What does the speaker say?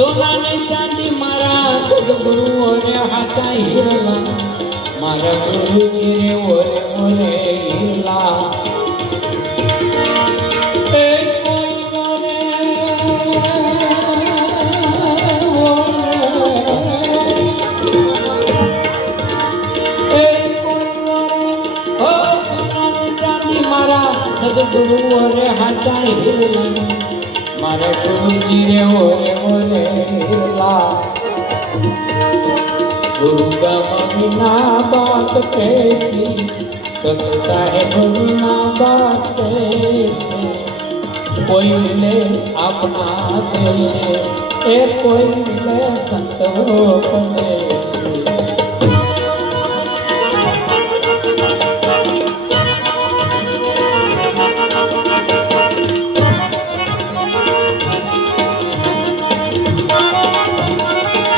सोना ने चांदी मारा सदगुरु ओरे हाथा हिरला मारा गुरु जी रे ओरे ओरे हिरला सदगुरु ओरे हाथा हिरला मारे गुरुजी रे ओरे ओरे हिरला गुरु बिना बात कैसी सत साहेब बिना बात कैसी कोई मिले अपना देश ए कोई मिले संत हो पते